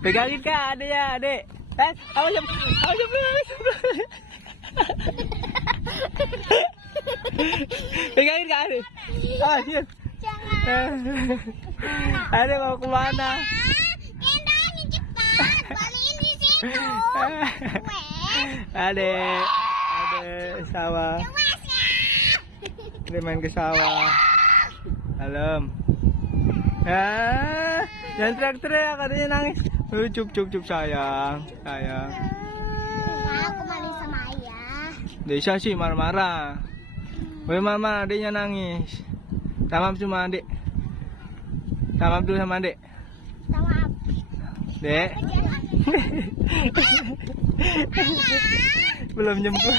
Pegangin kak adeknya, adek. Awas jam. Pegangin kak adek. Awas yuk. Adek mau kemana? Gendongin cepat, balikin di situ. Adek sawah. Dia main ke sawah. Dalam. Jangan teriak-teriak, adanya nangis. Cuk sayang. Nah, aku main sama ayah. Desa sih marah-marah. Woi mama, adiknya nangis. Tamam sama adik. Tamam dulu sama adik. Sama apa? Dek. Belum jemput.